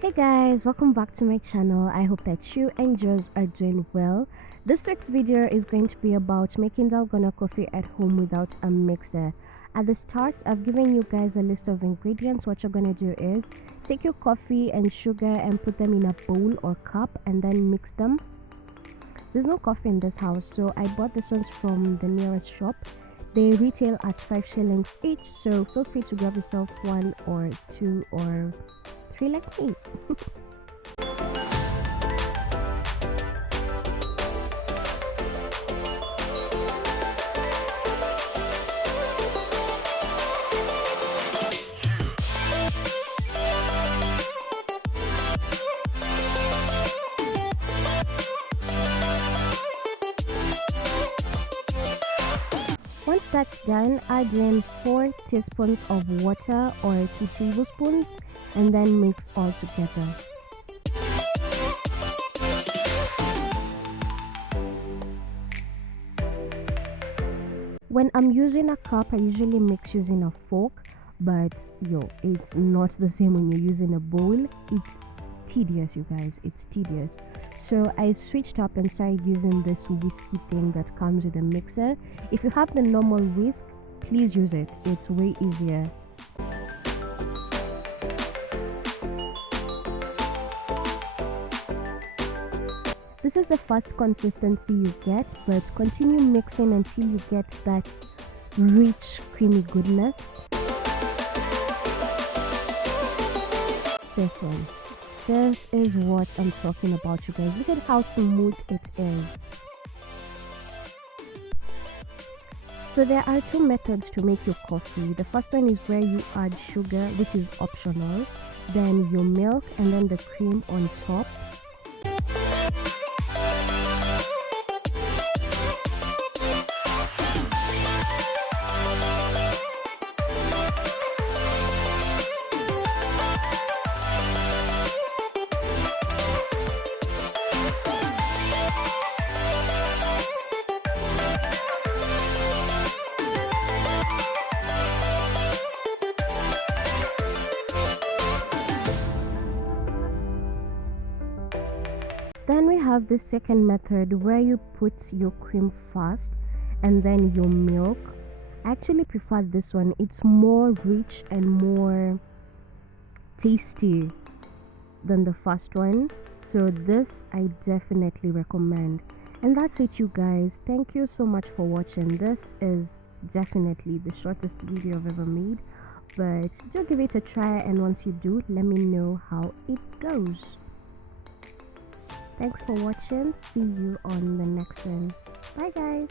Hey guys, welcome back to my channel. I hope that you and yours are doing well. This week's video is going to be about making Dalgona coffee at home without a mixer. At the start, I've given you guys a list of ingredients. What you're going to do is take your coffee and sugar and put them in a bowl or cup and then mix them. There's no coffee in this house, so I bought this ones from the nearest shop. They retail at 5 shillings each, so feel free to grab yourself one or two or three like me. Once that's done, add in 4 teaspoons of water or 2 tablespoons and then mix all together. When I'm using a cup, I usually mix using a fork, but it's not the same when you're using a bowl. It's tedious, you guys, it's tedious. So I switched up and started using this whiskey thing that comes with a mixer. If you have the normal whisk, please use it, it's way easier. This is the first consistency you get, but continue mixing until you get that rich creamy goodness. This is what I'm talking about, you guys. Look at how smooth it is. So there are 2 methods to make your coffee. The first one is where you add sugar, which is optional, then your milk and then the cream on top. Then we have the second method where you put your cream first and then your milk. I actually prefer this one. It's more rich and more tasty than the first one. So this I definitely recommend. And that's it, you guys. Thank you so much for watching. This is definitely the shortest video I've ever made. But do give it a try, and once you do, let me know how it goes. Thanks for watching. See you on the next one. Bye guys.